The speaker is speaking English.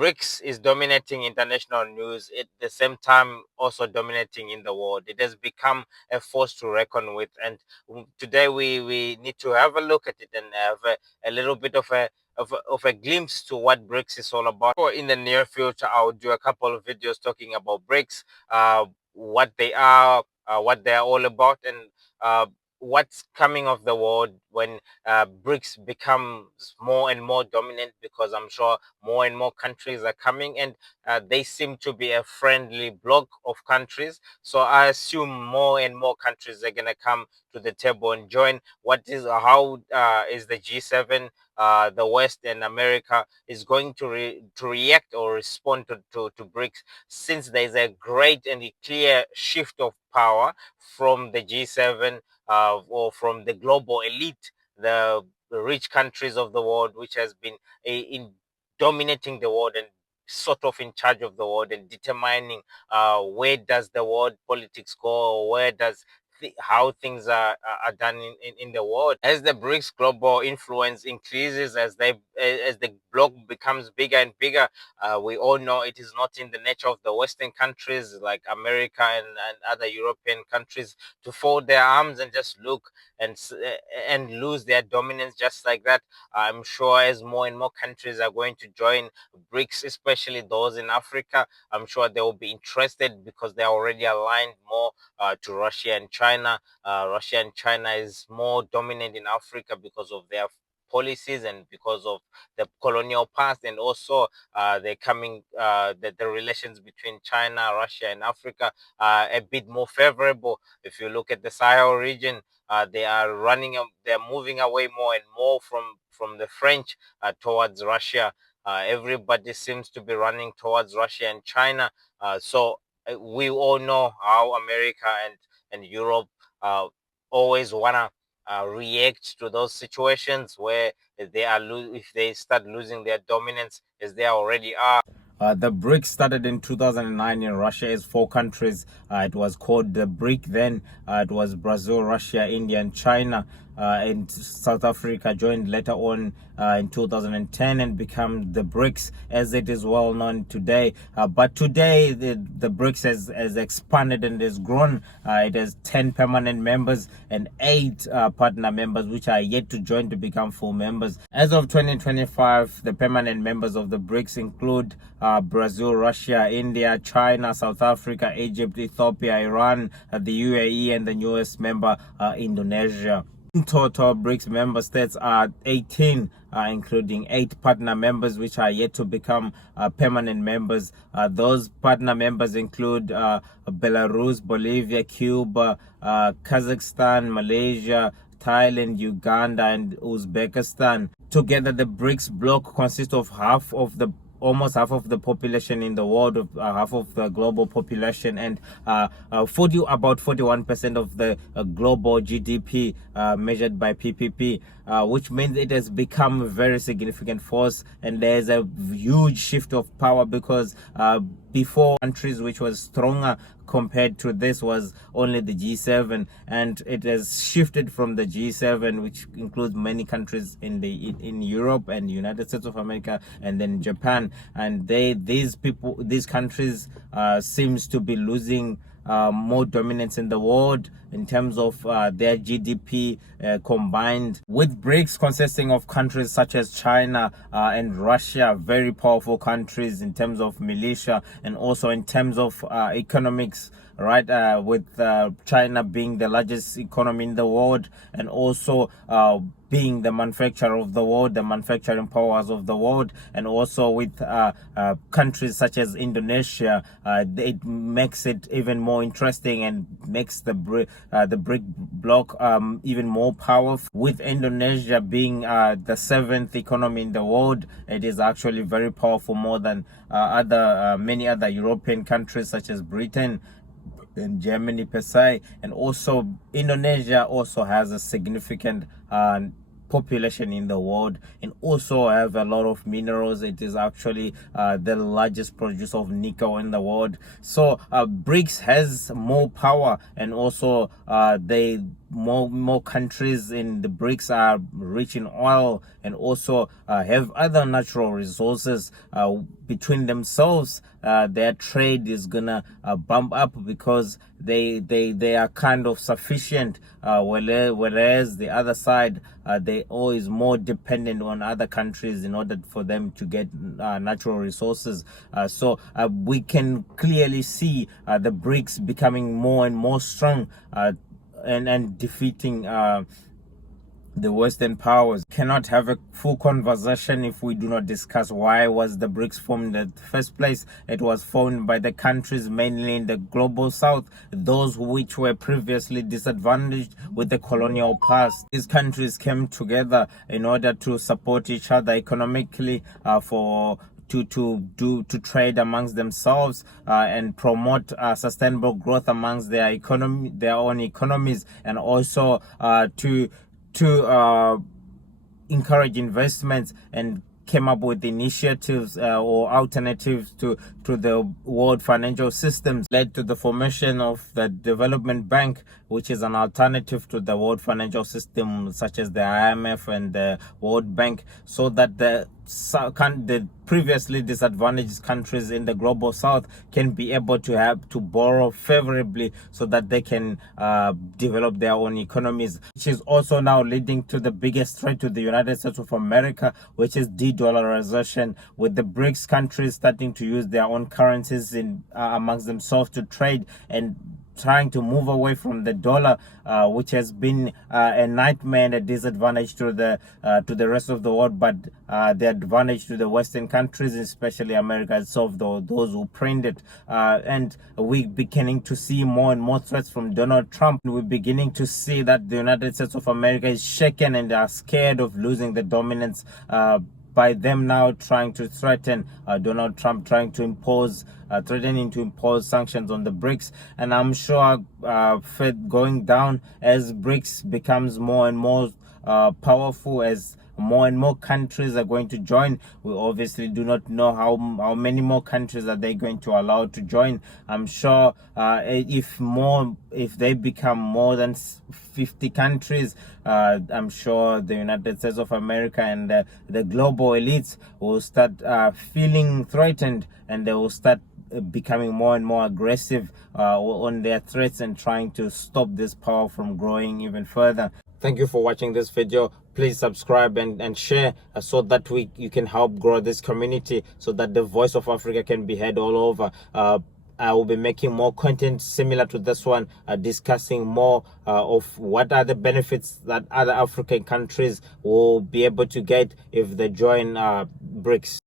BRICS is dominating international news at the same time also dominating in the world. It has become a force to reckon with, and today we need to have a look at it and have a little bit of a glimpse to what BRICS is all about. Or in the near future, I'll do a couple of videos talking about BRICS, what they are, what they are all about, and uh, what's coming of the world when BRICS becomes more and more dominant, because I'm sure more and more countries are coming, and they seem to be a friendly bloc of countries. So I assume more and more countries are gonna come to the table and join. How is the G7, the West and America is going to react or respond to BRICS, since there is a great and a clear shift of power from the G7, or from the global elite, the rich countries of the world, which has been in dominating the world and sort of in charge of the world and determining where does the world politics go, or where does how things are done in the world. As the BRICS global influence increases, as the bloc becomes bigger and bigger, we all know it is not in the nature of the Western countries like America and other European countries to fold their arms and just look and lose their dominance just like that. I'm sure as more and more countries are going to join BRICS, especially those in Africa, I'm sure they will be interested because they're already aligned more to Russia and China. Russia and China is more dominant in Africa because of their policies and because of the colonial past, and also the relations between China, Russia, and Africa are a bit more favorable. If you look at the Sahel region, they're moving away more and more from the French towards Russia. Everybody seems to be running towards Russia and China. So we all know how America and Europe uh, always wanna react to those situations where if they start losing their dominance, as they already are. The BRICS started in 2009 in Russia as four countries. It was called the BRIC then. It was Brazil, Russia, India, and China. And South Africa joined later on in 2010 and become the BRICS as it is well known today. But today the BRICS has expanded and has grown. It has 10 permanent members and 8 partner members, which are yet to join to become full members. As of 2025, the permanent members of the BRICS include Brazil, Russia, India, China, South Africa, Egypt, Ethiopia, Iran, the UAE, and the newest member, Indonesia. In total, BRICS member states are 18, including 8 partner members, which are yet to become permanent members. Those partner members include Belarus, Bolivia, Cuba, Kazakhstan, Malaysia, Thailand, Uganda, and Uzbekistan. Together, the BRICS bloc consists of almost half of the population in the world, of half of the global population, and about 41% of the global GDP measured by PPP, which means it has become a very significant force, and there's a huge shift of power because before, countries which was stronger compared to this was only the G7, and it has shifted from the G7, which includes many countries in Europe and United States of America, and then Japan, and these countries seems to be losing more dominance in the world in terms of their GDP combined, with BRICS consisting of countries such as China and Russia, very powerful countries in terms of militia and also in terms of economics, right? With China being the largest economy in the world, and also being the manufacturer of the world, the manufacturing powers of the world, and also with countries such as Indonesia, it makes it even more interesting and makes the BRIC bloc even more powerful. With Indonesia being the 7th economy in the world, it is actually very powerful, more than many other European countries such as Britain and Germany per se. And also Indonesia also has a significant population in the world, and also have a lot of minerals. It is actually the largest producer of nickel in the world. So BRICS has more power, and also they more countries in the BRICS are rich in oil and also have other natural resources between themselves. Their trade is gonna bump up because they are kind of sufficient, whereas the other side, they always more dependent on other countries in order for them to get natural resources. So we can clearly see the BRICS becoming more and more strong, and defeating the Western powers. Cannot have a full conversation if we do not discuss why was the BRICS formed in the first place. It was formed by the countries mainly in the global south, those which were previously disadvantaged with the colonial past. These countries came together in order to support each other economically, to trade amongst themselves, and promote sustainable growth amongst their own economies, and also to encourage investments, and came up with initiatives or alternatives to the world financial systems, led to the formation of the Development Bank, which is an alternative to the world financial system, such as the IMF and the World Bank, so that the previously disadvantaged countries in the global south can be able to borrow favorably, so that they can develop their own economies, which is also now leading to the biggest threat to the United States of America, which is de-dollarization, with the BRICS countries starting to use their own currencies in amongst themselves to trade, and trying to move away from the dollar, which has been a nightmare and a disadvantage to the rest of the world, but the advantage to the Western countries, especially America itself, those who print it. And we're beginning to see more and more threats from Donald Trump. We're beginning to see that the United States of America is shaken and are scared of losing the dominance, by them now trying to threaten Donald Trump, threatening to impose sanctions on the BRICS. And I'm sure Fed going down as BRICS becomes more and more powerful, as more and more countries are going to join. We obviously do not know how many more countries are they going to allow to join. I'm sure if they become more than 50 countries, I'm sure the United States of America and the global elites will start feeling threatened, and they will start becoming more and more aggressive on their threats, and trying to stop this power from growing even further. Thank you for watching this video. Please subscribe and share, so that you can help grow this community, so that the voice of Africa can be heard all over. I will be making more content similar to this one, discussing more of what are the benefits that other African countries will be able to get if they join BRICS.